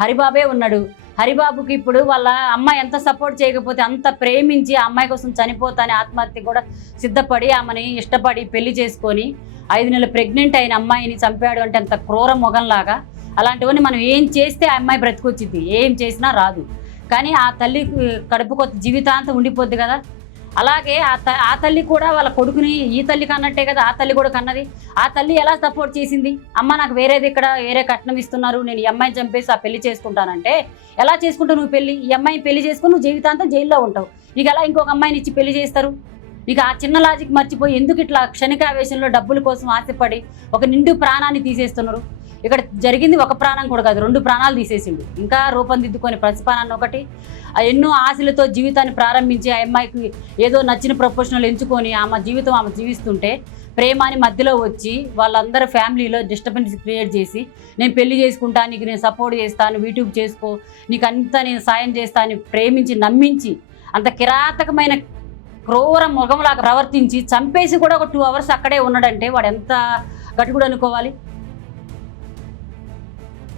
హరిబాబే ఉన్నాడు. హరిబాబుకి ఇప్పుడు వాళ్ళ అమ్మాయి ఎంత సపోర్ట్ చేయకపోతే అంత ప్రేమించి ఆ అమ్మాయి కోసం చనిపోతానే ఆత్మహత్య కూడా సిద్ధపడి ఆమెని ఇష్టపడి పెళ్లి చేసుకొని 5 నెలలు ప్రెగ్నెంట్ అయిన అమ్మాయిని చంపాడు అంటే అంత క్రూర మొగంలాగా. అలాంటివన్నీ మనం ఏం చేస్తే ఆ అమ్మాయి బ్రతికొచ్చిద్ది, ఏం చేసినా రాదు. కానీ ఆ తల్లి కడుపు కొత్త జీవితాంతం ఉండిపోద్ది కదా. అలాగే ఆ తల్లి కూడా వాళ్ళ కొడుకుని ఈ తల్లి కన్నట్టే కదా ఆ తల్లి కూడా కన్నది. ఆ తల్లి ఎలా సపోర్ట్ చేసింది? అమ్మ నాకు వేరేది ఇక్కడ వేరే కట్నం ఇస్తున్నారు, నేను ఈ అమ్మాయిని చంపేసి ఆ పెళ్లి చేసుకుంటానంటే ఎలా చేసుకుంటావు నువ్వు పెళ్లి? ఈ అమ్మాయిని పెళ్లి చేసుకుని నువ్వు జీవితాంతం జైల్లో ఉంటావు. నీకు ఎలా ఇంకొక అమ్మాయిని ఇచ్చి పెళ్లి చేస్తారు? నీకు ఆ చిన్న లాజిక్ మర్చిపోయి ఎందుకు ఇట్లా క్షణికావేశంలో డబ్బుల కోసం ఆశపడి ఒక నిండు ప్రాణాన్ని తీసేస్తున్నారు? ఇక్కడ జరిగింది ఒక ప్రాణం కూడా కాదు, 2 ప్రాణాలు తీసేసిండు. ఇంకా రూపొందిద్దుకొని ప్రతిపానాన్ని ఒకటి ఎన్నో ఆశలతో జీవితాన్ని ప్రారంభించి ఆ అమ్మాయికి ఏదో నచ్చిన ప్రొఫెషనల్ ఎంచుకొని ఆమె జీవితం ఆమె జీవిస్తుంటే ప్రేమాని మధ్యలో వచ్చి వాళ్ళందరూ ఫ్యామిలీలో డిస్టర్బెన్స్ క్రియేట్ చేసి నేను పెళ్లి చేసుకుంటా, నీకు నేను సపోర్ట్ చేస్తాను, యూట్యూబ్ చేసుకో, నీకు అంతా నేను సాయం చేస్తాను ప్రేమించి నమ్మించి అంత కిరాతకమైన క్రూర మృగంలాగా ప్రవర్తించి చంపేసి కూడా ఒక 2 అవర్స్ అక్కడే ఉన్నాడంటే వాడు ఎంత గట్టుకుడు అనుకోవాలి.